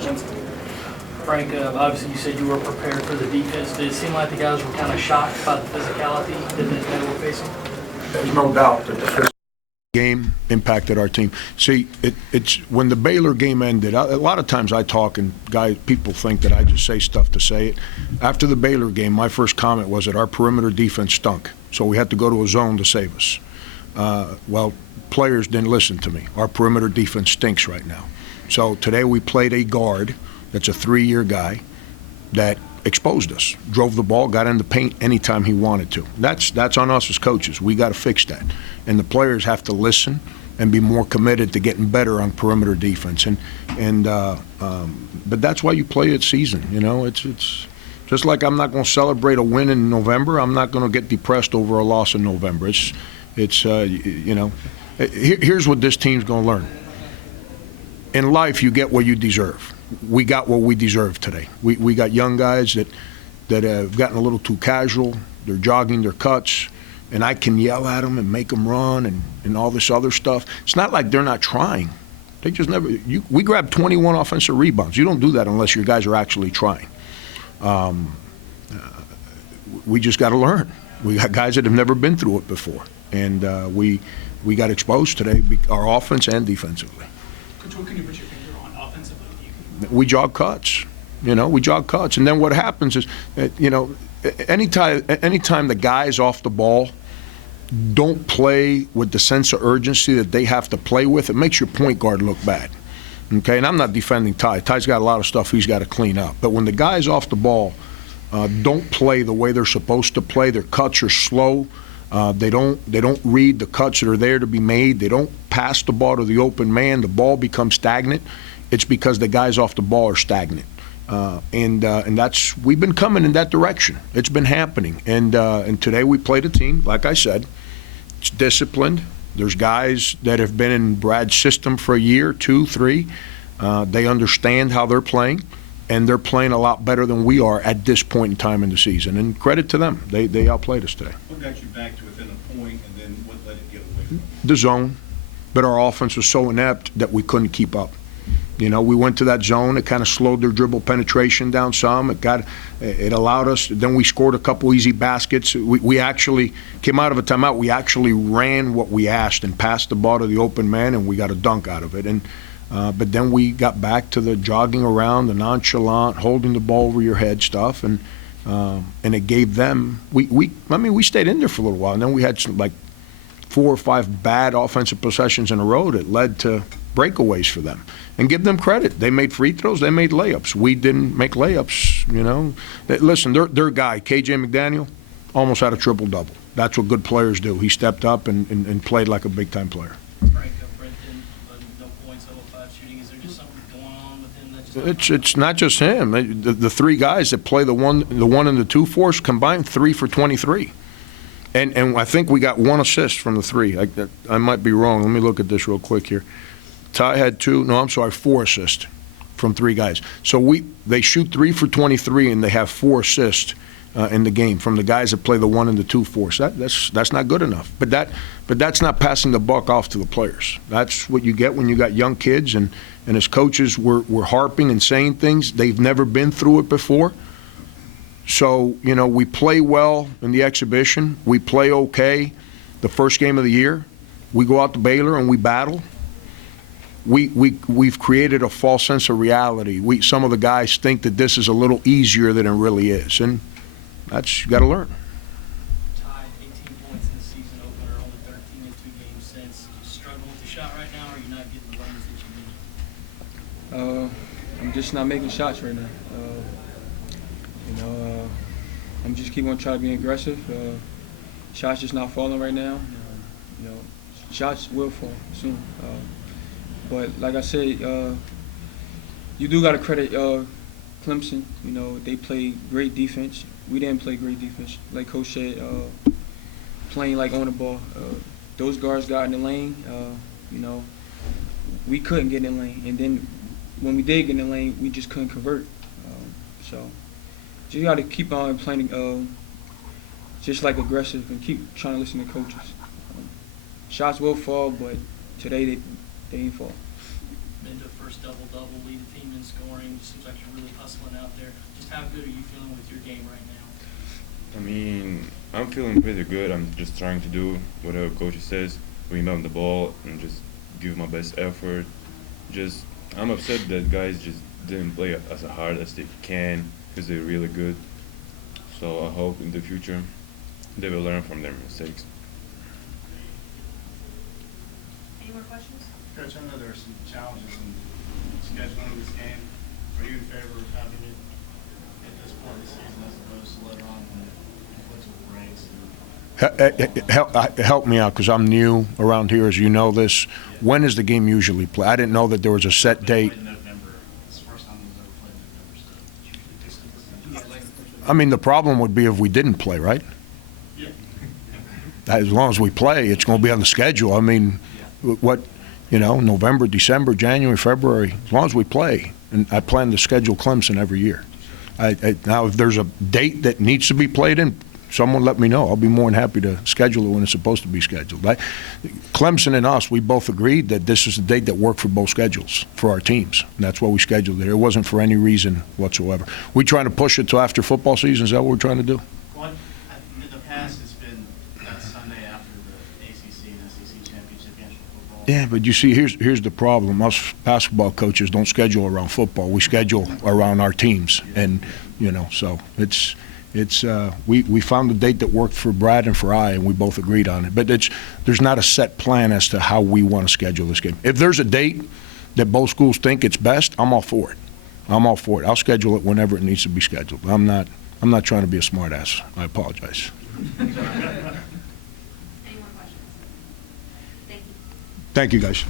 questions. Frank, obviously you said you were prepared for the defense. Did it seem like the guys were kind of shocked by the physicality that they were facing? There's no doubt that the physical game impacted our team. See, it's when the Baylor game ended, a lot of times I talk and people think that I just say stuff to say it. After the Baylor game, my first comment was that our perimeter defense stunk, so we had to go to a zone to save us. Well, players didn't listen to me. Our perimeter defense stinks right now. So today we played a guard that's a 3-year guy that exposed us, drove the ball, got in the paint anytime he wanted to. That's on us as coaches. We got to fix that. And the players have to listen and be more committed to getting better on perimeter defense. But that's why you play it season. You know, it's just like I'm not going to celebrate a win in November. I'm not going to get depressed over a loss in November. Here's what this team's going to learn. In life, you get what you deserve. We got what we deserve today. We got young guys that have gotten a little too casual. They're jogging their cuts, and I can yell at them and make them run and all this other stuff. It's not like they're not trying. They just never. We grabbed 21 offensive rebounds. You don't do that unless your guys are actually trying. We just got to learn. We got guys that have never been through it before, and we got exposed today, our offense and defensively. Coach, what can you put your finger on offensively? We jog cuts. We jog cuts. And then what happens is, anytime the guys off the ball don't play with the sense of urgency that they have to play with, it makes your point guard look bad. Okay? And I'm not defending Ty. Ty's got a lot of stuff he's got to clean up. But when the guys off the ball don't play the way they're supposed to play, their cuts are slow. They don't read the cuts that are there to be made. They don't pass the ball to the open man. The ball becomes stagnant. It's because the guys off the ball are stagnant, and we've been coming in that direction. It's been happening, and today we played a team, like I said, it's disciplined. There's guys that have been in Brad's system for a year, 2, 3. They understand how they're playing. And they're playing a lot better than we are at this point in time in the season. And credit to them. They outplayed us today. What got you back to within a point, and then what let it get away from you? The zone. But our offense was so inept that we couldn't keep up. We went to that zone. It kind of slowed their dribble penetration down some. It allowed us. Then we scored a couple easy baskets. We actually came out of a timeout. We actually ran what we asked and passed the ball to the open man, and we got a dunk out of it. But then we got back to the jogging around, the nonchalant, holding the ball over your head stuff, and it gave them. We stayed in there for a little while, and then we had some, like 4 or 5 bad offensive possessions in a row that led to breakaways for them. And give them credit. They made free throws. They made layups. We didn't make layups. Listen, their guy, KJ McDaniel, almost had a triple-double. That's what good players do. He stepped up and played like a big-time player. Frank, Brenton, no points, 0-5 shooting. Is there just something going on with him that just? It's not just him. The 3 guys that play the one and the 2 for us combined 3 for 23, and I think we got 1 assist from the 3. I might be wrong. Let me look at this real quick here. Ty had 2. No, I'm sorry, 4 assists from 3 guys. So they shoot 3 for 23 and they have 4 assists in the game from the guys that play the 1 and the 2 for us. That's not good enough. But that's not passing the buck off to the players. That's what you get when you got young kids, and as coaches we're harping and saying things. They've never been through it before. So, we play well in the exhibition. We play okay the first game of the year. We go out to Baylor and we battle. We've created a false sense of reality. Some of the guys think that this is a little easier than it really is, and you got to learn. Tied 18 points in the season opener, only 13 in 2 games since. You struggle with the shot right now, or you're not getting the runs that you need? I'm just not making shots right now. I'm just keep on trying to be aggressive. Shots just not falling right now. Shots will fall soon. But like I said, you do got to credit Clemson. They played great defense. We didn't play great defense. Like Coach said, playing like on the ball. Those guards got in the lane. We couldn't get in the lane. And then when we did get in the lane, we just couldn't convert. So you got to keep on playing just like aggressive and keep trying to listen to coaches. Shots will fall, but today they ain't fall. into a first double-double, lead the team in scoring. It seems like you're really hustling out there. Just how good are you feeling with your game right now? I mean, I'm feeling pretty good. I'm just trying to do whatever coach says, rebound the ball, and just give my best effort. I'm upset that guys just didn't play as hard as they can because they're really good. So I hope in the future they will learn from their mistakes. Any more questions? Coach, I know there are some challenges in scheduling this game. Are you in favor of having it at this point in the season as opposed to later on when it conflicts with breaks? Help me out, because I'm new around here, as you know this. When is the game usually played? I didn't know that there was a set date. In November. It's the first time it was ever played in November. So. I mean, the problem would be if we didn't play, right? Yeah. As long as we play, it's going to be on the schedule. I mean, what, November, December, January, February, as long as we play. And I plan to schedule Clemson every year. Now, if there's a date that needs to be played in, someone let me know. I'll be more than happy to schedule it when it's supposed to be scheduled. Clemson and us, we both agreed that this is the date that worked for both schedules, for our teams. And that's why we scheduled it. It wasn't for any reason whatsoever. We trying to push it till after football season? Is that what we're trying to do? Well, in the past, it's been that Sunday after the ACC and SEC championship game football. Yeah, but you see, here's the problem. Us basketball coaches don't schedule around football. We schedule around our teams. And, so we found a date that worked for Brad and for I, and we both agreed on it. But there's not a set plan as to how we want to schedule this game. If there's a date that both schools think it's best, I'm all for it. I'll schedule it whenever it needs to be scheduled. I'm not trying to be a smart ass. I apologize. Any more questions? Thank you. Thank you, guys.